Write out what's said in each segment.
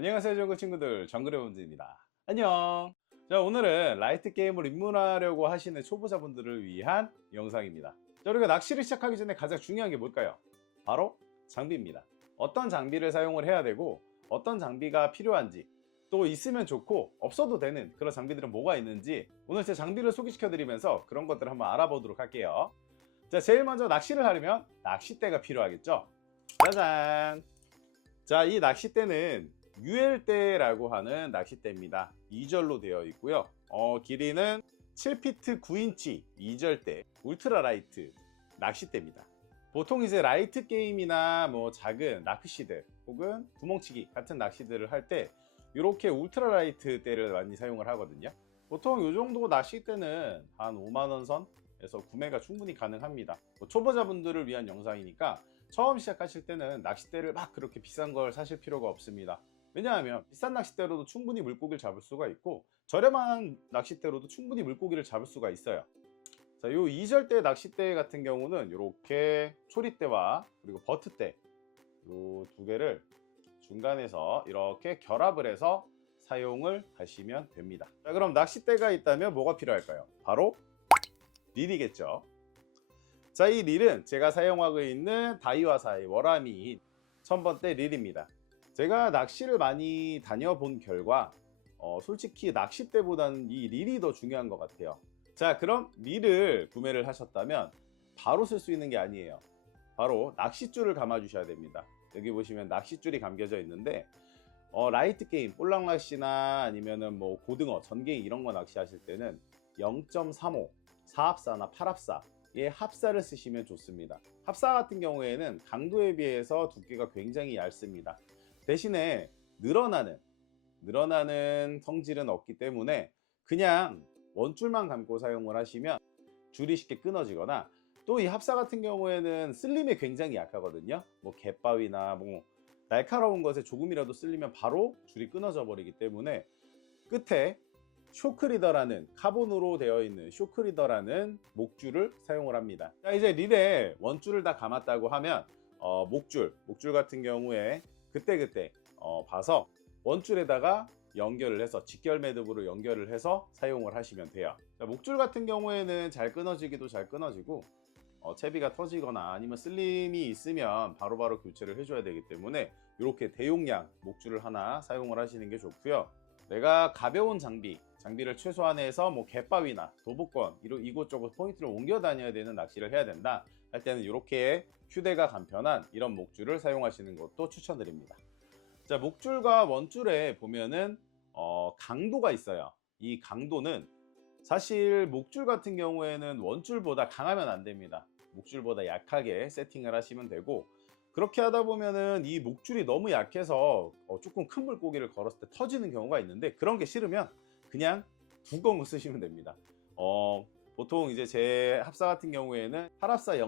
안녕하세요 정글 친구들. 정글의 원주입니다. 안녕. 자 오늘은 라이트 게임을 입문하려고 하시는 초보자분들을 위한 영상입니다. 자 우리가 낚시를 시작하기 전에 가장 중요한 게 뭘까요? 바로 장비입니다. 어떤 장비를 사용을 해야 되고 어떤 장비가 필요한지 또 있으면 좋고 없어도 되는 그런 장비들은 뭐가 있는지 오늘 제 장비를 소개시켜 드리면서 그런 것들을 한번 알아보도록 할게요. 자 제일 먼저 낚시를 하려면 낚싯대가 필요하겠죠? 짜잔! 자 이 낚싯대는 UL대라고 하는 낚싯대입니다. 2절로 되어 있고요. 어, 길이는 7피트 9인치 2절대 울트라 라이트 낚싯대입니다. 보통 이제 라이트 게임이나 뭐 작은 낚시들 혹은 구멍치기 같은 낚시들을 할 때 이렇게 울트라 라이트 대를 많이 사용을 하거든요. 보통 이 정도 낚싯대는 한 5만원 선에서 구매가 충분히 가능합니다. 뭐 초보자분들을 위한 영상이니까 처음 시작하실 때는 낚싯대를 막 그렇게 비싼 걸 사실 필요가 없습니다 왜냐하면 비싼 낚싯대로도 충분히 물고기를 잡을 수가 있고 저렴한 낚싯대로도 충분히 물고기를 잡을 수가 있어요. 자, 요 2절대 낚싯대 같은 경우는 이렇게 초리대와 그리고 버트대 요 두 개를 중간에서 이렇게 결합을 해서 사용을 하시면 됩니다. 자 그럼 낚싯대가 있다면 뭐가 필요할까요? 바로 릴이겠죠. 자 이 릴은 제가 사용하고 있는 다이와사의 워라미 1000번대 릴입니다 제가 낚시를 많이 다녀본 결과 어, 솔직히 낚싯대보다는 이 릴이 더 중요한 것 같아요. 자 그럼 릴을 구매를 하셨다면 바로 쓸 수 있는 게 아니에요. 바로 낚싯줄을 감아 주셔야 됩니다. 여기 보시면 낚싯줄이 감겨져 있는데 어, 라이트 게임 볼락 낚시나 아니면은 뭐 고등어 전갱이 이런 거 낚시하실 때는 0.35 4합사나 8합사의 합사를 쓰시면 좋습니다. 합사 같은 경우에는 강도에 비해서 두께가 굉장히 얇습니다 대신에 늘어나는 늘어나는 성질은 없기 때문에 그냥 원줄만 감고 사용을 하시면 줄이 쉽게 끊어지거나 또 이 합사 같은 경우에는 쓸림에 굉장히 약하거든요. 뭐 갯바위나 뭐 날카로운 것에 조금이라도 쓸리면 바로 줄이 끊어져 버리기 때문에 끝에 쇼크리더라는 카본으로 되어 있는 쇼크리더라는 목줄을 사용을 합니다. 자 이제 릴에 원줄을 다 감았다고 하면 어, 목줄 목줄 같은 경우에 그때그때 어, 봐서 원줄에다가 연결을 해서 직결 매듭으로 연결을 해서 사용을 하시면 돼요. 자, 목줄 같은 경우에는 잘 끊어지기도 잘 끊어지고 어, 채비가 터지거나 아니면 슬림이 있으면 바로바로 교체를 해줘야 되기 때문에 이렇게 대용량 목줄을 하나 사용을 하시는 게 좋고요. 내가 가벼운 장비 장비를 최소한해서 뭐 갯바위나 도복권 이곳저곳 포인트를 옮겨 다녀야 되는 낚시를 해야 된다. 할 때는 이렇게 휴대가 간편한 이런 목줄을 사용하시는 것도 추천드립니다. 자 목줄과 원줄에 보면은 어, 강도가 있어요. 이 강도는 사실 목줄 같은 경우에는 원줄보다 강하면 안 됩니다. 목줄보다 약하게 세팅을 하시면 되고 그렇게 하다 보면은 이 목줄이 너무 약해서 어, 조금 큰 물고기를 걸었을 때 터지는 경우가 있는데 그런 게 싫으면 그냥 두꺼운 거 쓰시면 됩니다. 어, 보통 이제 제 합사 같은 경우에는 8합사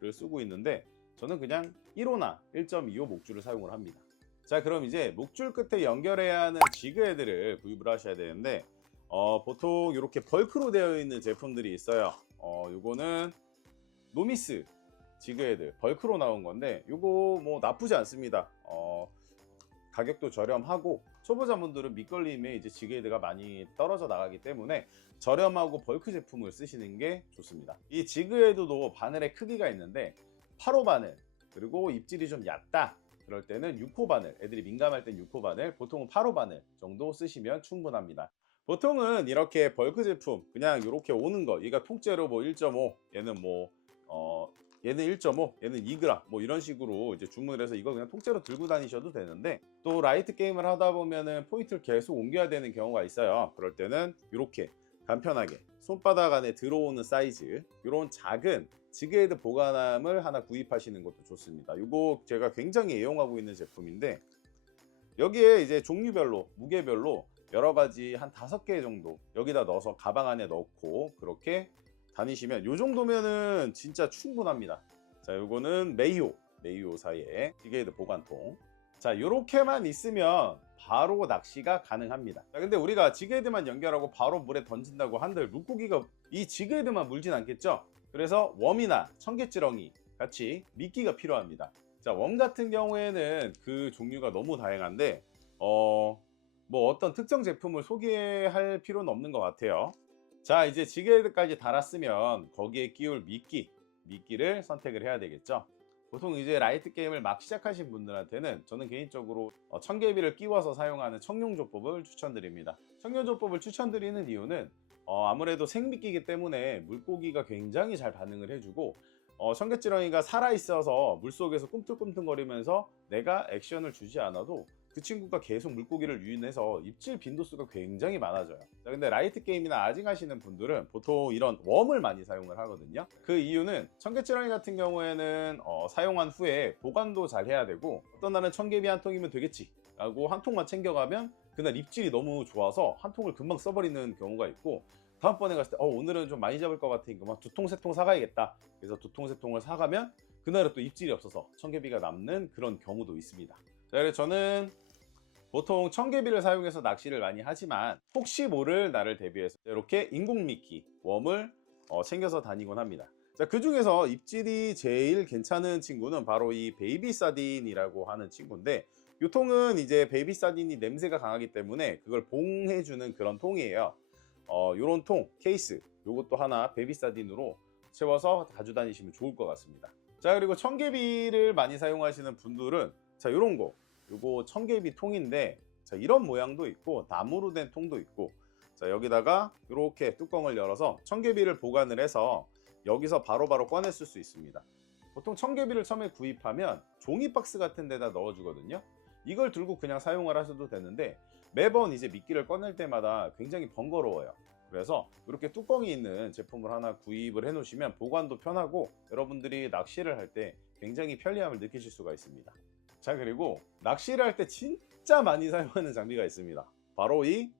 0.45를 쓰고 있는데 저는 그냥 1호나 1.25 목줄을 사용을 합니다. 자 그럼 이제 목줄 끝에 연결해야 하는 지그헤드를 구입을 하셔야 되는데 어, 보통 이렇게 벌크로 되어 있는 제품들이 있어요. 어, 요거는 노미스 지그헤드 벌크로 나온 건데 요거 뭐 나쁘지 않습니다. 어, 가격도 저렴하고 초보자분들은 밑걸림에 이제 지그헤드가 많이 떨어져 나가기 때문에 저렴하고 벌크 제품을 쓰시는 게 좋습니다. 이 지그헤드도 바늘의 크기가 있는데 8호 바늘 그리고 입질이 좀 얕다 그럴 때는 6호 바늘 애들이 민감할 땐 6호 바늘 보통은 8호 바늘 정도 쓰시면 충분합니다. 보통은 이렇게 벌크 제품 그냥 이렇게 오는 거 얘가 통째로 뭐 1.5 얘는 뭐 어, 얘는 1.5 얘는 2g 뭐 이런 식으로 이제 주문을 해서 이거 그냥 통째로 들고 다니셔도 되는데 또 라이트 게임을 하다 보면은 포인트를 계속 옮겨야 되는 경우가 있어요. 그럴 때는 이렇게 간편하게 손바닥 안에 들어오는 사이즈 이런 작은 지그헤드 보관함을 하나 구입하시는 것도 좋습니다. 이거 제가 굉장히 애용하고 있는 제품인데 여기에 이제 종류별로 무게별로 여러 가지 한 다섯 개 정도 여기다 넣어서 가방 안에 넣고 그렇게 다니시면 요 정도면은 진짜 충분합니다. 자 요거는 메이오 메이오사의 지게헤드 보관통. 자 요렇게만 있으면 바로 낚시가 가능합니다. 자 근데 우리가 지게헤드만 연결하고 바로 물에 던진다고 한들 물고기가 이 지게헤드만 물진 않겠죠? 그래서 웜이나 청개지렁이 같이 미끼가 필요합니다. 자웜 같은 경우에는 그 종류가 너무 다양한데 어, 뭐 어떤 특정 제품을 소개할 필요는 없는 것 같아요. 자, 이제 지게까지 달았으면 거기에 끼울 미끼, 미끼를 선택을 해야 되겠죠. 보통 이제 라이트 게임을 막 시작하신 분들한테는 저는 개인적으로 어, 청개비를 끼워서 사용하는 청룡조법을 추천드립니다. 청룡조법을 추천드리는 이유는 어, 아무래도 생미끼이기 때문에 물고기가 굉장히 잘 반응을 해주고 어, 청개지렁이가 살아있어서 물속에서 꿈틀꿈틀거리면서 내가 액션을 주지 않아도 그 친구가 계속 물고기를 유인해서 입질 빈도수가 굉장히 많아져요. 자, 근데 라이트 게임이나 아직 하시는 분들은 보통 이런 웜을 많이 사용을 하거든요. 그 이유는 청개지렁이 같은 경우에는 어, 사용한 후에 보관도 잘 해야 되고 어떤 날은 청개비 한 통이면 되겠지 라고 한 통만 챙겨가면 그날 입질이 너무 좋아서 한 통을 금방 써버리는 경우가 있고 다음번에 갔을 때 어, 오늘은 좀 많이 잡을 것 같으니까 막 두 통 세 통 사가야겠다 그래서 두 통 세 통을 사가면 그날은 또 입질이 없어서 청개비가 남는 그런 경우도 있습니다 자, 그래서 저는 보통 청개비를 사용해서 낚시를 많이 하지만 혹시 모를 나를 대비해서 이렇게 인공미끼, 웜을 어, 챙겨서 다니곤 합니다. 자, 그 중에서 입질이 제일 괜찮은 친구는 바로 이 베이비 사딘이라고 하는 친구인데 이 통은 이제 베이비 사딘이 냄새가 강하기 때문에 그걸 봉해주는 그런 통이에요. 어, 요런 통, 케이스, 요것도 하나 베이비 사딘으로 채워서 가지고 다니시면 좋을 것 같습니다. 자, 그리고 청개비를 많이 사용하시는 분들은 자, 요런 거. 요거 청개비 통인데 자, 이런 모양도 있고 나무로 된 통도 있고 자, 여기다가 이렇게 뚜껑을 열어서 청개비를 보관을 해서 여기서 바로바로 꺼냈을 수 있습니다. 보통 청개비를 처음에 구입하면 종이 박스 같은 데다 넣어 주거든요. 이걸 들고 그냥 사용을 하셔도 되는데 매번 이제 미끼를 꺼낼 때마다 굉장히 번거로워요. 그래서 이렇게 뚜껑이 있는 제품을 하나 구입을 해 놓으시면 보관도 편하고 여러분들이 낚시를 할 때 굉장히 편리함을 느끼실 수가 있습니다. 자 그리고 낚시를 할 때 진짜 많이 사용하는 장비가 있습니다. 바로 이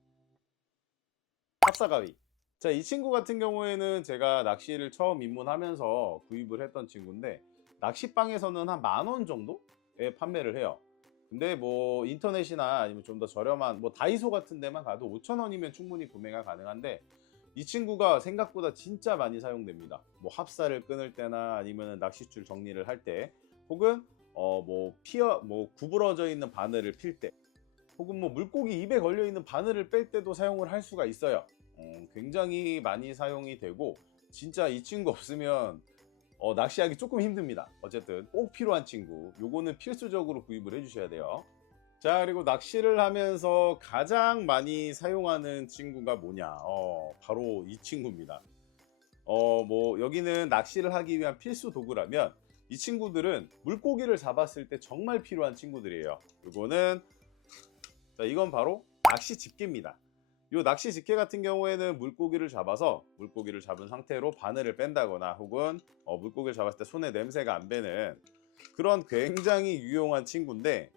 합사가위. 자, 이 친구 같은 경우에는 제가 낚시를 처음 입문하면서 구입을 했던 친구인데 낚시방에서는 한 만 원 정도에 판매를 해요. 근데 뭐 인터넷이나 아니면 좀 더 저렴한 뭐 다이소 같은 데만 가도 5천 원이면 충분히 구매가 가능한데 이 친구가 생각보다 진짜 많이 사용됩니다. 뭐 합사를 끊을 때나 아니면 낚싯줄 정리를 할 때 혹은 어 뭐 피어 뭐 구부러져 있는 바늘을 필 때 혹은 뭐 물고기 입에 걸려 있는 바늘을 뺄 때도 사용을 할 수가 있어요. 음, 굉장히 많이 사용이 되고 진짜 이 친구 없으면 어, 낚시하기 조금 힘듭니다. 어쨌든 꼭 필요한 친구. 요거는 필수적으로 구입을 해주셔야 돼요. 자 그리고 낚시를 하면서 가장 많이 사용하는 친구가 뭐냐? 어, 바로 이 친구입니다. 어, 뭐 여기는 낚시를 하기 위한 필수 도구라면 이 친구들은 물고기를 잡았을 때 정말 필요한 친구들이에요. 요거는 자 이건 바로 낚시 집게입니다. 요 낚시 집게 같은 경우에는 물고기를 잡아서 물고기를 잡은 상태로 바늘을 뺀다거나 혹은 어, 물고기를 잡았을 때 손에 냄새가 안 배는 그런 굉장히 유용한 친구인데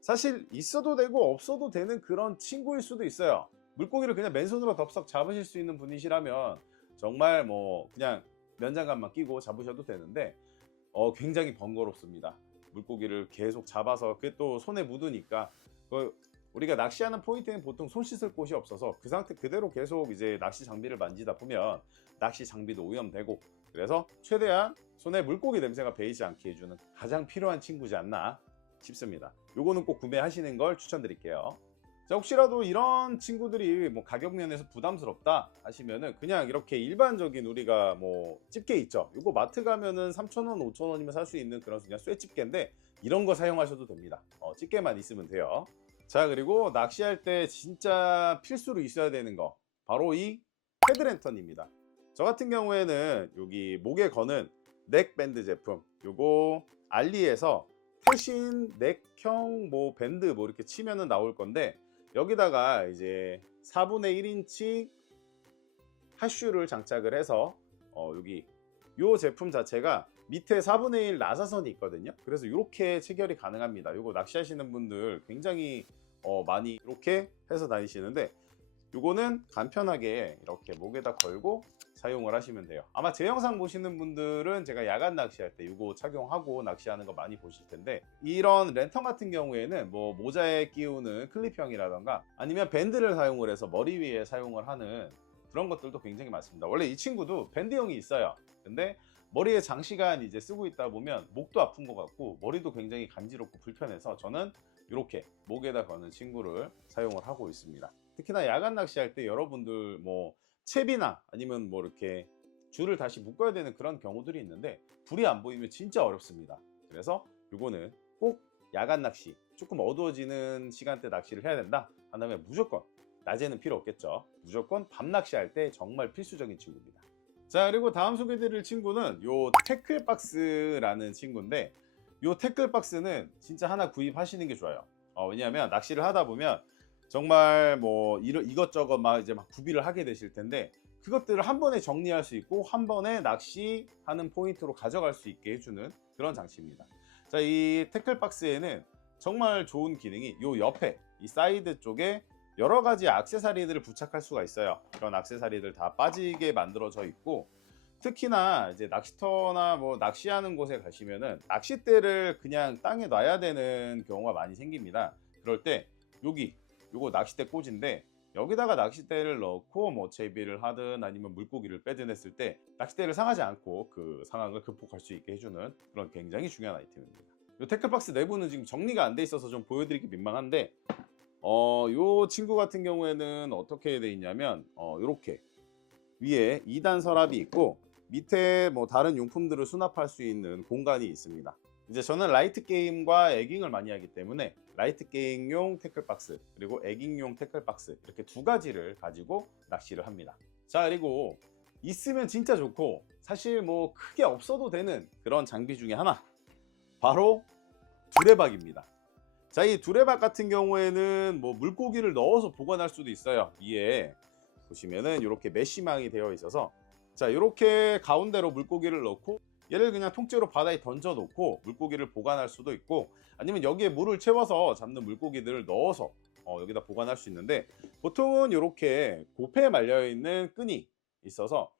사실 있어도 되고 없어도 되는 그런 친구일 수도 있어요. 물고기를 그냥 맨손으로 덥석 잡으실 수 있는 분이시라면 정말 뭐 그냥 면장갑만 끼고 잡으셔도 되는데 어, 굉장히 번거롭습니다. 물고기를 계속 잡아서 그게 또 손에 묻으니까 그 우리가 낚시하는 포인트는 보통 손 씻을 곳이 없어서 그 상태 그대로 계속 이제 낚시 장비를 만지다 보면 낚시 장비도 오염되고 그래서 최대한 손에 물고기 냄새가 배이지 않게 해주는 가장 필요한 친구지 않나 싶습니다. 요거는 꼭 구매하시는 걸 추천드릴게요. 자, 혹시라도 이런 친구들이 뭐 가격 면에서 부담스럽다 하시면은 그냥 이렇게 일반적인 우리가 뭐 집게 있죠. 요거 마트 가면은 3,000원, 5,000원이면 살 수 있는 그런 그냥 쇠 집게인데 이런 거 사용하셔도 됩니다. 어, 집게만 있으면 돼요. 자 그리고 낚시할 때 진짜 필수로 있어야 되는 거 바로 이 헤드랜턴입니다 저 같은 경우에는 여기 목에 거는 넥밴드 제품 요거 알리에서 태신 넥형 뭐 밴드 뭐 이렇게 치면은 나올 건데 여기다가 이제 4분의 1인치 하슈를 장착을 해서 어 여기 요 제품 자체가 밑에 4분의 1 나사선이 있거든요. 그래서 이렇게 체결이 가능합니다. 요거 낚시하시는 분들 굉장히 어, 많이 이렇게 해서 다니시는데 요거는 간편하게 이렇게 목에다 걸고 사용을 하시면 돼요. 아마 제 영상 보시는 분들은 제가 야간 낚시할 때 이거 착용하고 낚시하는 거 많이 보실 텐데 이런 랜턴 같은 경우에는 뭐 모자에 끼우는 클립형이라던가 아니면 밴드를 사용을 해서 머리 위에 사용을 하는 그런 것들도 굉장히 많습니다. 원래 이 친구도 밴드형이 있어요. 근데 머리에 장시간 이제 쓰고 있다 보면 목도 아픈 것 같고 머리도 굉장히 간지럽고 불편해서 저는 이렇게 목에다 거는 친구를 사용을 하고 있습니다. 특히나 야간 낚시할 때 여러분들 뭐 채비나 아니면 뭐 이렇게 줄을 다시 묶어야 되는 그런 경우들이 있는데 불이 안 보이면 진짜 어렵습니다. 그래서 이거는 꼭 야간 낚시 조금 어두워지는 시간대 낚시를 해야 된다 한다면 무조건 낮에는 필요 없겠죠. 무조건 밤 낚시할 때 정말 필수적인 친구입니다. 자 그리고 다음 소개드릴 친구는 요 태클박스라는 친구인데 요 태클박스는 진짜 하나 구입하시는 게 좋아요. 어, 왜냐하면 낚시를 하다 보면 정말 뭐 이러, 이것저것 막 이제 막 구비를 하게 되실 텐데 그것들을 한 번에 정리할 수 있고 한 번에 낚시하는 포인트로 가져갈 수 있게 해주는 그런 장치입니다. 자, 이 태클 박스에는 정말 좋은 기능이 요 옆에 이 사이드 쪽에 여러 가지 액세서리들을 부착할 수가 있어요. 그런 액세서리들 다 빠지게 만들어져 있고 특히나 이제 낚시터나 뭐 낚시하는 곳에 가시면은 낚싯대를 그냥 땅에 놔야 되는 경우가 많이 생깁니다. 그럴 때 여기 요거 낚싯대 꽂인데 여기다가 낚싯대를 넣고 뭐 채비를 하든 아니면 물고기를 빼든 했을 때 낚싯대를 상하지 않고 그 상황을 극복할 수 있게 해주는 그런 굉장히 중요한 아이템입니다. 이 태클박스 내부는 지금 정리가 안 돼 있어서 좀 보여드리기 민망한데 어, 요 친구 같은 경우에는 어떻게 돼 있냐면 어, 요렇게 위에 2단 서랍이 있고 밑에 뭐 다른 용품들을 수납할 수 있는 공간이 있습니다. 이제 저는 라이트 게임과 에깅을 많이 하기 때문에 라이트 게임용 태클박스 그리고 에깅용 태클박스 이렇게 두 가지를 가지고 낚시를 합니다. 자 그리고 있으면 진짜 좋고 사실 뭐 크게 없어도 되는 그런 장비 중에 하나 바로 두레박입니다. 자, 이 두레박 같은 경우에는 뭐 물고기를 넣어서 보관할 수도 있어요. 위에 보시면은 이렇게 메쉬망이 되어 있어서 자, 이렇게 가운데로 물고기를 넣고 얘를 그냥 통째로 바다에 던져 놓고 물고기를 보관할 수도 있고 아니면 여기에 물을 채워서 잡는 물고기들을 넣어서 어, 여기다 보관할 수 있는데 보통은 이렇게 고패에 말려 있는 끈이 있어서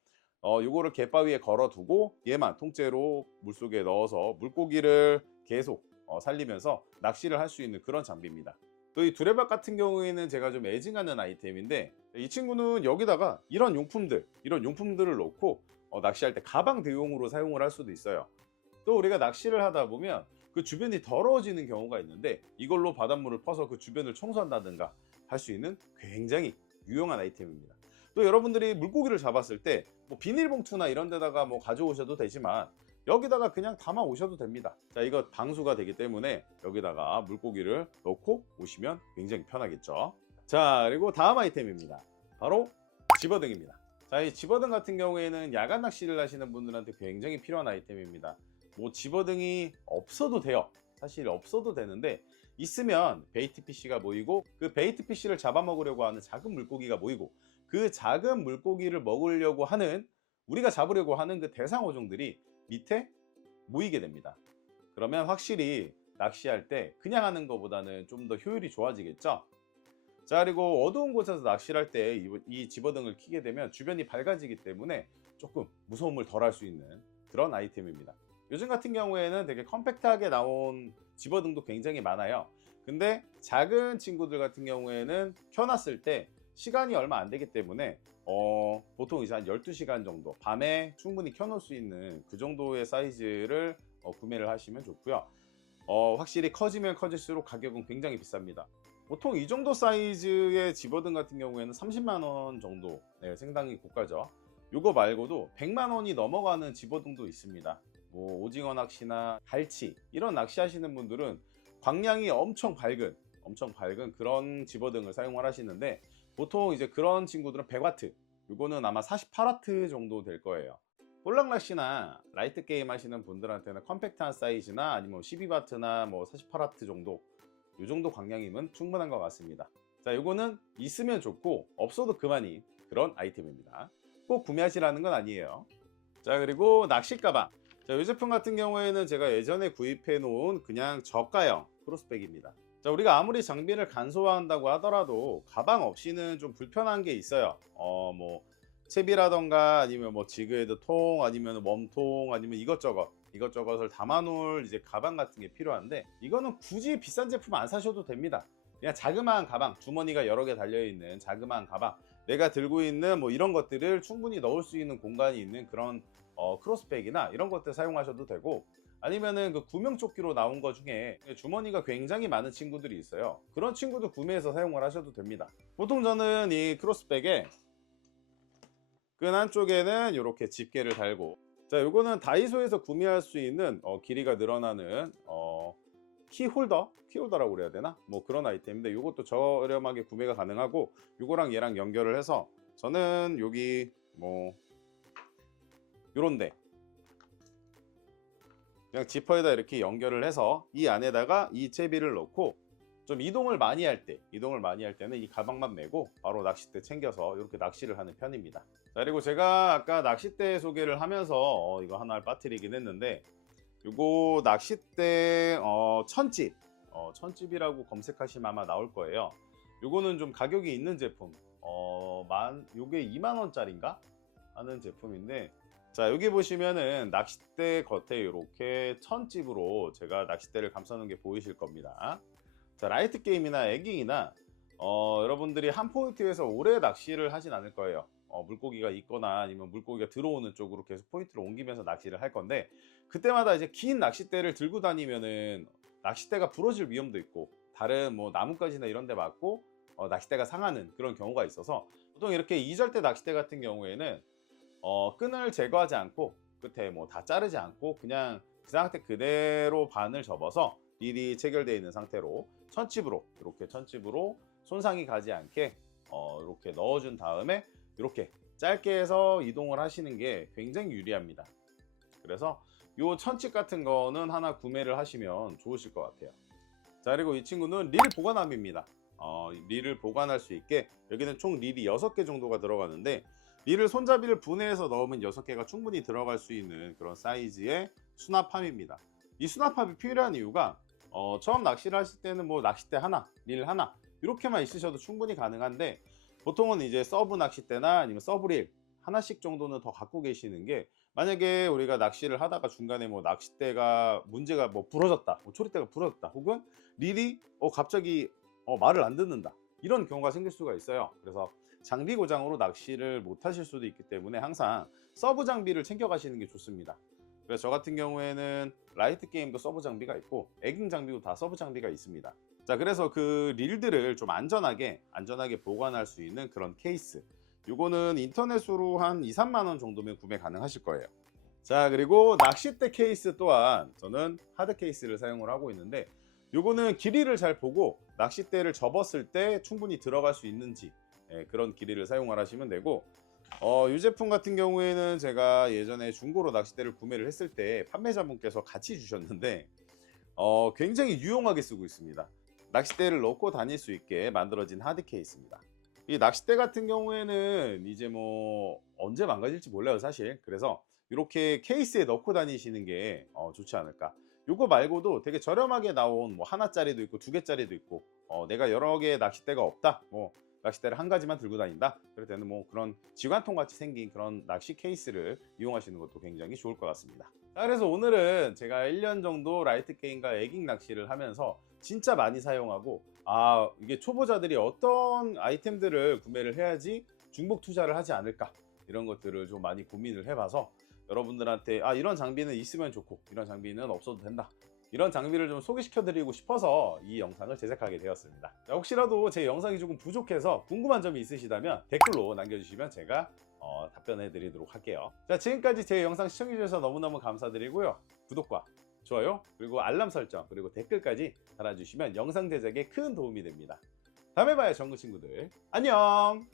어, 요거를 갯바위에 걸어 두고 얘만 통째로 물속에 넣어서 물고기를 계속 어, 살리면서 낚시를 할 수 있는 그런 장비입니다. 또 이 두레박 같은 경우에는 제가 좀 애증하는 아이템인데 이 친구는 여기다가 이런 용품들, 이런 용품들을 넣고 어, 낚시할 때 가방 대용으로 사용을 할 수도 있어요. 또 우리가 낚시를 하다 보면 그 주변이 더러워지는 경우가 있는데 이걸로 바닷물을 퍼서 그 주변을 청소한다든가 할 수 있는 굉장히 유용한 아이템입니다. 또 여러분들이 물고기를 잡았을 때 뭐 비닐봉투나 이런 데다가 뭐 가져오셔도 되지만 여기다가 그냥 담아 오셔도 됩니다. 자, 이거 방수가 되기 때문에 여기다가 물고기를 넣고 오시면 굉장히 편하겠죠. 자, 그리고 다음 아이템입니다. 바로 집어등입니다. 자, 이 집어등 같은 경우에는 야간 낚시를 하시는 분들한테 굉장히 필요한 아이템입니다. 뭐 집어등이 없어도 돼요. 사실 없어도 되는데 있으면 베이트 피쉬가 모이고 그 베이트 피쉬를 잡아먹으려고 하는 작은 물고기가 모이고 그 작은 물고기를 먹으려고 하는 우리가 잡으려고 하는 그 대상 어종들이 밑에 모이게 됩니다. 그러면 확실히 낚시할 때 그냥 하는 것보다는 좀 더 효율이 좋아지겠죠? 자 그리고 어두운 곳에서 낚시를 할 때 이 집어등을 켜게 되면 주변이 밝아지기 때문에 조금 무서움을 덜 할 수 있는 그런 아이템입니다. 요즘 같은 경우에는 되게 컴팩트하게 나온 집어등도 굉장히 많아요. 근데 작은 친구들 같은 경우에는 켜놨을 때 시간이 얼마 안 되기 때문에 어, 보통 이제 한 12시간 정도 밤에 충분히 켜놓을 수 있는 그 정도의 사이즈를 어, 구매를 하시면 좋고요. 어, 확실히 커지면 커질수록 가격은 굉장히 비쌉니다. 보통 이 정도 사이즈의 집어등 같은 경우에는 30만 원 정도 네, 상당히 고가죠. 이거 말고도 100만 원이 넘어가는 집어등도 있습니다. 뭐 오징어 낚시나 갈치 이런 낚시 하시는 분들은 광량이 엄청 밝은 엄청 밝은 그런 집어등을 사용을 하시는데 보통 이제 그런 친구들은 100와트 이거는 아마 48와트 정도 될 거예요 볼락 낚시나 라이트 게임 하시는 분들한테는 컴팩트한 사이즈나 아니면 12와트나 뭐 48와트 정도 이 정도 광량이면 충분한 것 같습니다. 자 이거는 있으면 좋고 없어도 그만인 그런 아이템입니다. 꼭 구매하시라는 건 아니에요. 자 그리고 낚시 가방. 자, 이 제품 같은 경우에는 제가 예전에 구입해 놓은 그냥 저가형 크로스백입니다. 자, 우리가 아무리 장비를 간소화한다고 하더라도 가방 없이는 좀 불편한 게 있어요. 어, 뭐 채비라던가 아니면 뭐 지그헤드 통 아니면 웜통 아니면 이것저것 이것저것을 담아놓을 이제 가방 같은 게 필요한데 이거는 굳이 비싼 제품 안 사셔도 됩니다. 그냥 자그마한 가방, 주머니가 여러 개 달려 있는 자그마한 가방, 내가 들고 있는 뭐 이런 것들을 충분히 넣을 수 있는 공간이 있는 그런 어, 크로스백이나 이런 것들 사용하셔도 되고 아니면은 그 구명조끼로 나온 거 중에 주머니가 굉장히 많은 친구들이 있어요. 그런 친구도 구매해서 사용을 하셔도 됩니다. 보통 저는 이 크로스백에 끈 한쪽에는 이렇게 집게를 달고 자 요거는 다이소에서 구매할 수 있는 어, 길이가 늘어나는 어, 키홀더 키홀더라고 그래야 되나? 뭐 그런 아이템인데 요것도 저렴하게 구매가 가능하고 요거랑 얘랑 연결을 해서 저는 여기 뭐 요런데 그냥 지퍼에다 이렇게 연결을 해서 이 안에다가 이 채비를 넣고 좀 이동을 많이 할 때, 이동을 많이 할 때는 이 가방만 메고 바로 낚싯대 챙겨서 이렇게 낚시를 하는 편입니다. 자, 그리고 제가 아까 낚싯대 소개를 하면서 어, 이거 하나를 빠뜨리긴 했는데 요거 낚싯대 어, 천집, 어, 천집이라고 검색하시면 아마 나올 거예요. 요거는 좀 가격이 있는 제품, 어, 만, 요게 2만 원짜리인가 하는 제품인데 자 여기 보시면은 낚싯대 겉에 이렇게 천집으로 제가 낚싯대를 감싸놓은 게 보이실 겁니다 자 라이트 게임이나 에깅이나 어, 여러분들이 한 포인트에서 오래 낚시를 하진 않을 거예요. 어, 물고기가 있거나 아니면 물고기가 들어오는 쪽으로 계속 포인트를 옮기면서 낚시를 할 건데 그때마다 이제 긴 낚싯대를 들고 다니면은 낚싯대가 부러질 위험도 있고 다른 뭐 나뭇가지나 이런 데 맞고 어, 낚싯대가 상하는 그런 경우가 있어서 보통 이렇게 이절대 낚싯대 같은 경우에는 어, 끈을 제거하지 않고 끝에 뭐 다 자르지 않고 그냥 그 상태 그대로 반을 접어서 릴이 체결되어 있는 상태로 천집으로 이렇게 천집으로 손상이 가지 않게 어, 이렇게 넣어준 다음에 이렇게 짧게 해서 이동을 하시는 게 굉장히 유리합니다. 그래서 요 천집 같은 거는 하나 구매를 하시면 좋으실 것 같아요. 자 그리고 이 친구는 릴 보관함입니다. 어, 릴을 보관할 수 있게 여기는 총 릴이 6개 정도가 들어가는데 릴을 손잡이를 분해해서 넣으면 6개가 충분히 들어갈 수 있는 그런 사이즈의 수납함입니다. 이 수납함이 필요한 이유가 어, 처음 낚시를 하실 때는 뭐 낚싯대 하나, 릴 하나 이렇게만 있으셔도 충분히 가능한데 보통은 이제 서브 낚싯대나 아니면 서브릴 하나씩 정도는 더 갖고 계시는 게 만약에 우리가 낚시를 하다가 중간에 뭐 낚싯대가 문제가 뭐 부러졌다, 뭐 초리대가 부러졌다, 혹은 릴이 어 갑자기 어 말을 안 듣는다 이런 경우가 생길 수가 있어요. 그래서 장비 고장으로 낚시를 못 하실 수도 있기 때문에 항상 서브 장비를 챙겨 가시는 게 좋습니다. 그래서 저 같은 경우에는 라이트 게임도 서브 장비가 있고 에깅 장비도 다 서브 장비가 있습니다. 자, 그래서 그 릴들을 좀 안전하게 안전하게 보관할 수 있는 그런 케이스. 요거는 인터넷으로 한 2, 3만 원 정도면 구매 가능하실 거예요. 자, 그리고 낚싯대 케이스 또한 저는 하드 케이스를 사용을 하고 있는데 요거는 길이를 잘 보고 낚싯대를 접었을 때 충분히 들어갈 수 있는지 예, 그런 길이를 사용을 하시면 되고 어, 이 제품 같은 경우에는 제가 예전에 중고로 낚싯대를 구매를 했을 때 판매자분께서 같이 주셨는데 어, 굉장히 유용하게 쓰고 있습니다. 낚싯대를 넣고 다닐 수 있게 만들어진 하드 케이스입니다. 이 낚싯대 같은 경우에는 이제 뭐 언제 망가질지 몰라요 사실. 그래서 이렇게 케이스에 넣고 다니시는 게 어, 좋지 않을까. 요거 말고도 되게 저렴하게 나온 뭐 하나짜리도 있고 두 개짜리도 있고 어, 내가 여러 개의 낚싯대가 없다. 뭐 낚싯대를 한 가지만 들고 다닌다. 그럴 때는 뭐 그런 지관통 같이 생긴 그런 낚시 케이스를 이용하시는 것도 굉장히 좋을 것 같습니다. 자, 그래서 오늘은 제가 1년 정도 라이트 게임과 에깅 낚시를 하면서 진짜 많이 사용하고 아 이게 초보자들이 어떤 아이템들을 구매를 해야지 중복 투자를 하지 않을까 이런 것들을 좀 많이 고민을 해봐서 여러분들한테 아 이런 장비는 있으면 좋고 이런 장비는 없어도 된다 이런 장비를 좀 소개시켜 드리고 싶어서 이 영상을 제작하게 되었습니다. 자, 혹시라도 제 영상이 조금 부족해서 궁금한 점이 있으시다면 댓글로 남겨주시면 제가 어, 답변해 드리도록 할게요. 자 지금까지 제 영상 시청해 주셔서 너무너무 감사드리고요. 구독과 좋아요 그리고 알람 설정 그리고 댓글까지 달아주시면 영상 제작에 큰 도움이 됩니다. 다음에 봐요 정글 친구들. 안녕